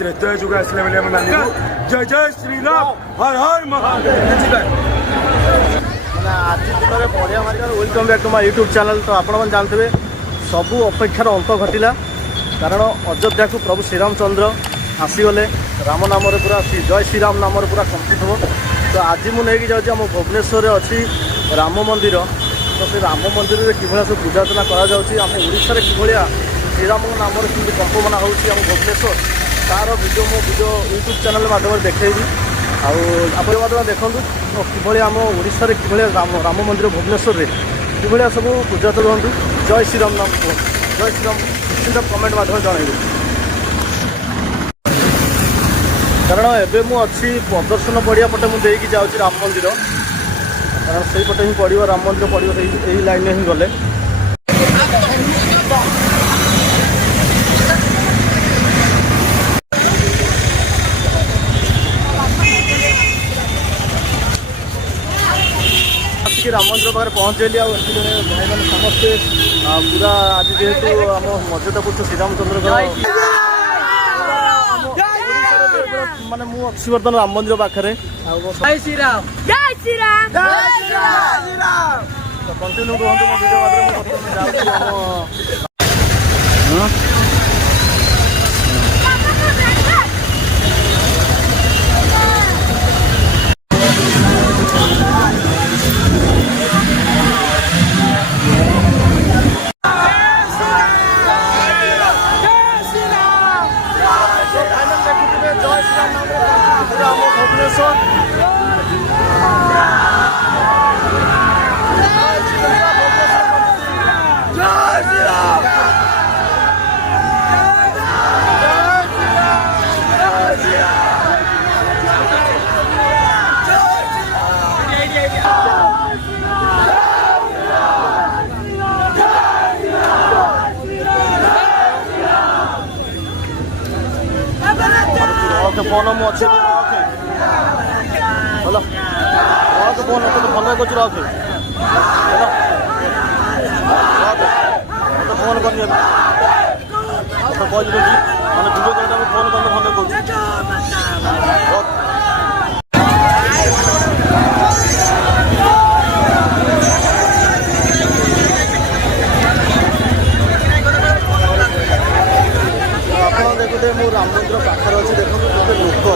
त्रेतय जुग आसला बेले आम मानिबू जय जय श्री राम हर हर महादेव। आज दिन में बढ़िया मार्ग welcome back to my YouTube channel. तो आपण जानते सबू अपेक्षार अंत घटिला कारण अयोध्या को प्रभु श्रीरामचंद्र आसीगले राम नाम पूरा जय श्रीराम नाम पूरा कम्प्लीट हो। तो आज मुझे जाऊँगी आम भुवनेश्वर अच्छी राम मंदिर। तो से राम मंदिर में किभलिया सब पूजा अर्चना करा ओडिशा रे किभलिया श्रीराम नाम कि कंपमना हो भुवनेश्वर तार वीडियो मो वीडियो यूट्यूब चैनल माध्यम देखी आप देखूँ किभलिया आम ओडिशा रे किभलिया राम मंदिर भुवनेश्वर रे किभलिया सब पूजा करते। जय श्रीराम नाम जय श्रीराम निश्चित कमेंट माध्यम जनइबे कारण एबे मु अच्छी प्रदर्शन पड़िया पटे मुझे जाऊँगी राम मंदिर कारण से पटे ही पड़ो राम मंदिर पड़ो यही लाइन में ही गले राम मंदिर पाखे पहुँचेली भाई मैंने समस्ते पूरा आज जेहेतु आम मर्यादा पुरुष श्रीरामचंद्र माने मु अच्छी बर्तन राम मंदिर पाखे जय श्रीराम जय श्रीराम जय श्रीराम। तो कंटिन्यू कहते मो वीडियो फोन मु अच्छे हेलो फोन भल कर रखे फोन कर वीडियो करने फोन करने भल कर देखते मु राम मंदिर पाखे अच्छी देखो गोटे लोक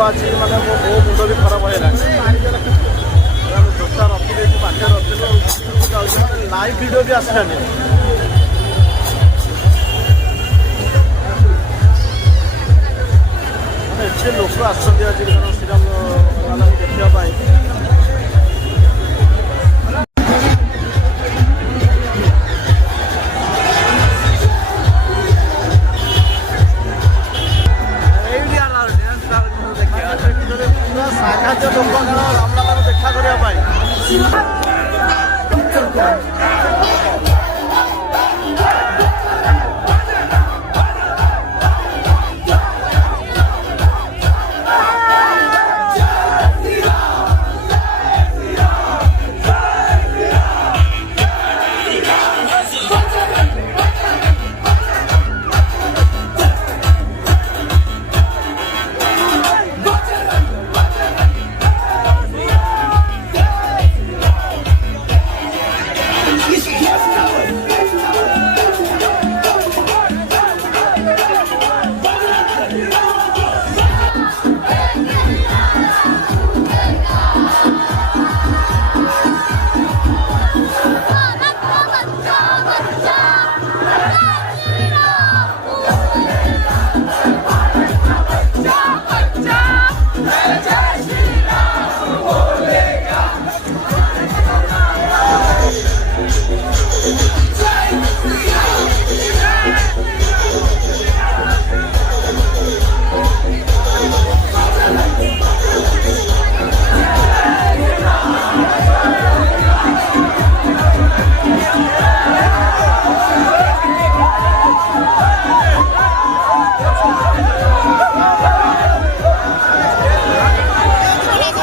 आज मैंने मो मुंड भी खराब होगा जोता रखी पाखे रखी लाइव वीडियो भी आसलानी एते लोक आज श्रीराम देखा साघात लोक राम लाल देखा करने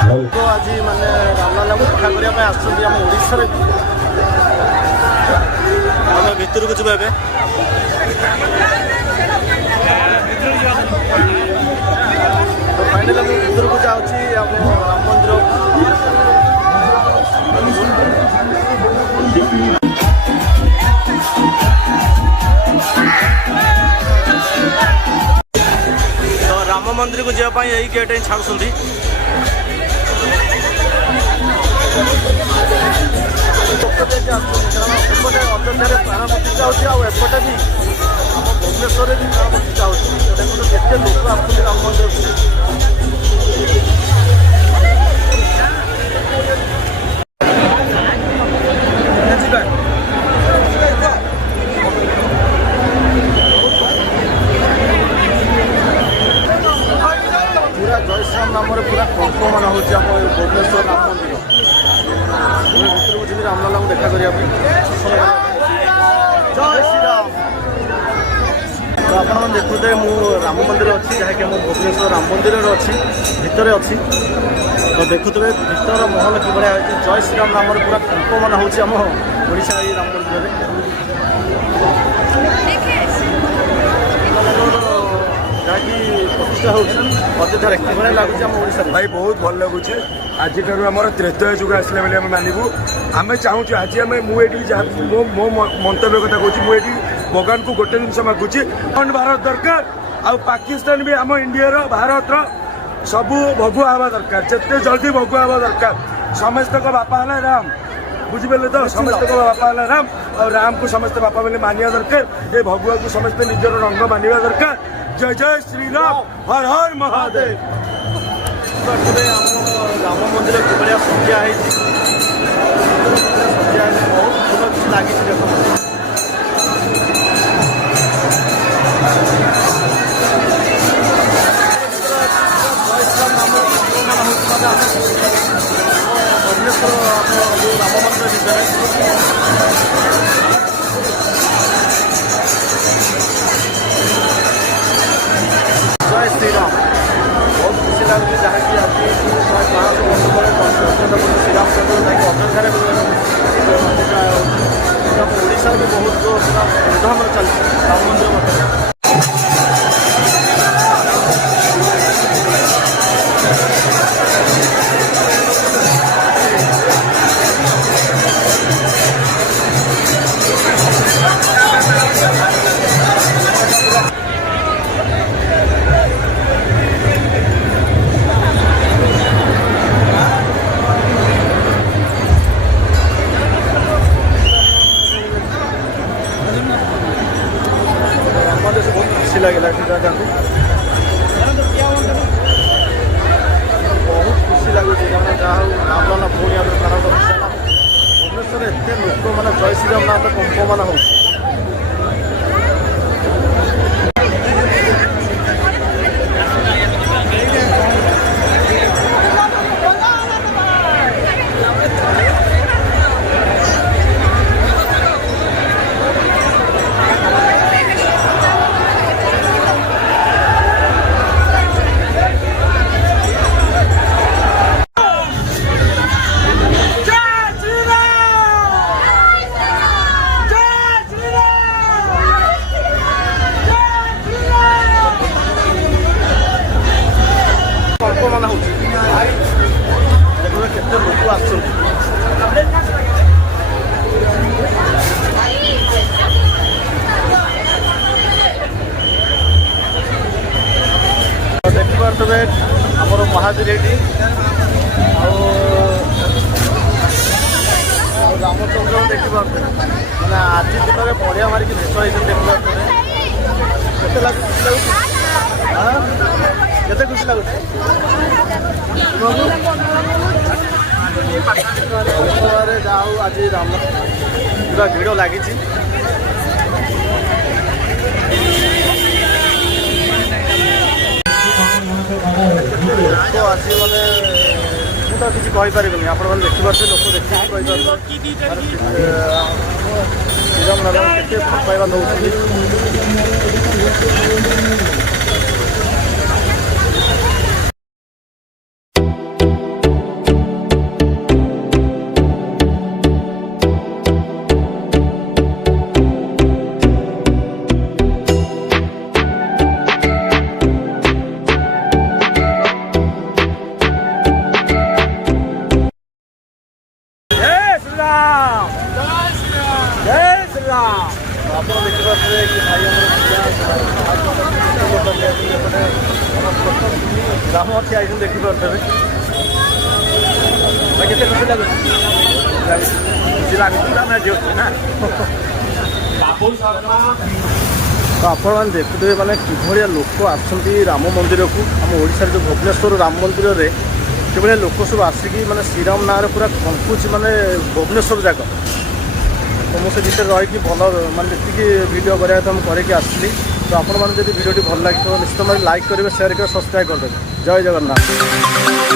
तो आज माने रामलाल को देखा करने आसुँच आम ओडार आम भितर को जावा तो फाइनाल आम भितर को जाऊँगी आम राम मंदिर तो राम मंदिर को जावाई यही गेट ही छाड़ुंट एपटे अयोध्या प्राण प्रतिष्ठा होपटे भी आम भुवनेश्वर भी प्राण प्रतिष्ठा होते लोक आस राम मंदिर पूरा जय श्रीराम नाम पूरा कंपमान हो भुवनेश्वर राम मंदिर भितर को जी रामलाल को देखा करने जय श्रीराम तो आप देखुए मु राम मंदिर अच्छी जहाँकि आम भुवनेश्वर राम मंदिर अच्छी भितर अच्छी तो देखुए भितर महल कि जय श्रीराम नाम पूरा कंपमान हो ओडिशा ये राम मंदिर जहाँकि प्रतिष्ठा होयोध्या किभଳି लगुच आम ओडिशा भाई बहुत भल लगुच आज आम त्रेतय जुग आसला बेले आम मानबू आम चाहूँ आज आम मुझे मो मंतव्य कथा कहूँ मुझे भगवान को गोटे जिन मागुची भारत दरकार आ पाकिस्तान भी आम इंडिया भारत सबू भगुआ हवा दरकार जिते जल्दी भगुआ हवा दरकार समस्त बापा है राम बुझिपारे तो समस्त बापा है राम और राम को समस्त बापा बोले मानिया दरकार ये भगुआ को समस्त निजर रंग मानिबा दरकार जय जय श्री राम हर हर महादेव राम मंदिर किभलिया सजा सजा बहुत फूल किसी लगी देख भुवनेश्वर राम मंदिर भितर जय श्रीराम बहुत खुशी लगुच जहाँकि आज 500 वर्ष पर श्रीराम चंद्र जहाँकि ओडिशा भी बहुत धूमधाम चलती राम मंदिर बहुत खुशी लगे बहुत खुशी लगुच जहाँ रामलाल पुणी प्राण प्रतिष्ठा भुवनेश्वर एत लोक मैंने जय श्रीराम ना तो कंपमान हो कंपमान हो केते लोक आस देखिपे आमर महावीर ये रामचंद्र देखिपे मैंने आज दिन में बढ़िया मारिक भेष होते देखिए खुशी लगुच जाऊ आज राम पूरा भिड़ लगी तो आज मैंने मुझे किसी कहीपरि आप देखिपे लोक देखिए श्रीराम नारायण के भल पाइबा दौर ରାମ ଠିଆ ହେଇଛନ୍ତି ଦେଖିପାରୁଥିବେ। କେତେ ଖୁସି ଲାଗୁଛି? ଖୁସି ଲାଗୁଛି ଆମେ ଯିବୁ ନା। ତ ଆପଣମାନେ ଦେଖୁଥିବେ ମାନେ କିଭଳିଆ ଲୋକ ଆସନ୍ତି ରାମ ମନ୍ଦିରକୁ। ଆମ ଓଡ଼ିଶାରେ ଯେଉଁ ଭୁବନେଶ୍ୱର ରାମ ମନ୍ଦିରରେ କିଭଳିଆ ଲୋକ ସବୁ ଆସିକି ମାନେ ଶ୍ରୀରାମ ନାଁରେ ପୁରା ଖଙ୍କୁଛି ମାନେ ଭୁବନେଶ୍ୱର ଯାକ। ତ ମୁଁ ସେ ଭିତରେ ରହିକି ଭଲ ମାନେ ଯେତିକି ଭିଡ଼ିଓ କରିବା କଥା ମୁଁ କରିକି ଆସିଲି। ତ ଆପଣମାନେ ଯଦି ଭିଡ଼ିଓଟି ଭଲ ଲାଗିଥିବ ନିଶ୍ଚିତ ଭାବେ ଲାଇକ୍ କରିବେ, ସେୟାର କରିବେ, ସବସ୍କ୍ରାଇବ୍ କରିଦେବେ। ଜୟ ଜଗନ୍ନାଥ।